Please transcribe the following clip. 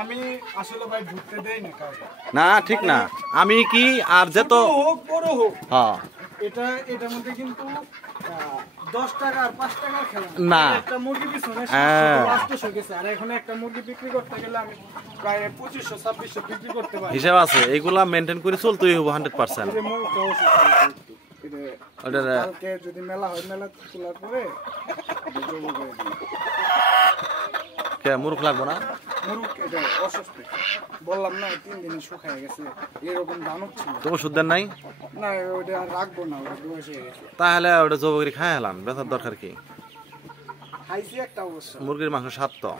আমি আসলে ভাই ঢুকতে দেই না কাউকে। না ঠিক না, আমি কি আর যে তো হোক বড় হোক, হ্যাঁ এটার মধ্যে কিন্তু 10 টাকা আর 5 টাকার খেলা না। একটা মুরগি পিছনে হ্যাঁ। 800 গেছে, আর এখন একটা মুরগি বিক্রি করতে গেলে আমি প্রায় 2500-2600 বিক্রি করতে পারি। হিসাব আছে, এইগুলা মেনটেন করে চলতেই হবো 100%। এই যে মুরগটা অসুস্থ, কালকে যদি মেলা হয়, মেলা তোলার পরে কে মুরুখ লাগবো না? মুরগ এটা অসুস্থ, বললাম না 3 দিনে শুকায় গেছে, এরকম দাম ছিল। তো ওষুধ দেন নাই? না ওটা আর রাখবো না, ওটা বয়স হয়ে গেছে। তাহলে ওটা জব করে খাই হলাম, বেচার দরকার কি? খাইছি একটা অবশ্য, মুরগির মাংস স্বাদ তো।